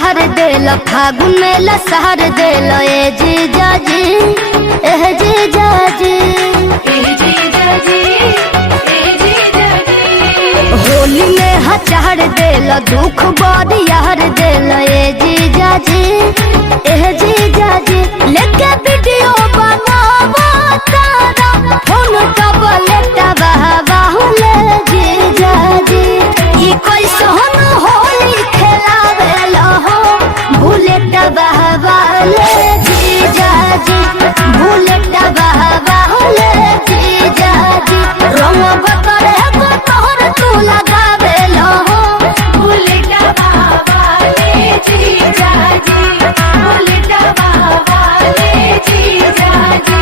फाहर देल फागुन में लसहर देल ए जीजा जी एह जीजा जी होली में हचार देल दुख बरियार देल ए जीजा जी एह जीजा जी लेके वीडियो बनावा तारा फोन टबलेटा बहबाहुले जीजा जी ई कैसन होली खेलावेल हो बुलेट बहबाहुले जीजा जी बुलेट बहबाहुले जीजा जी रंग बतरे बतहर तू लगावेल हो बुलेट बहबाहुले जीजा जी बुलेट बहबाहुले जीजा जी।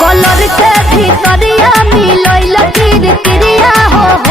कलर के भीतरिया मिलैल किरकिरिया हो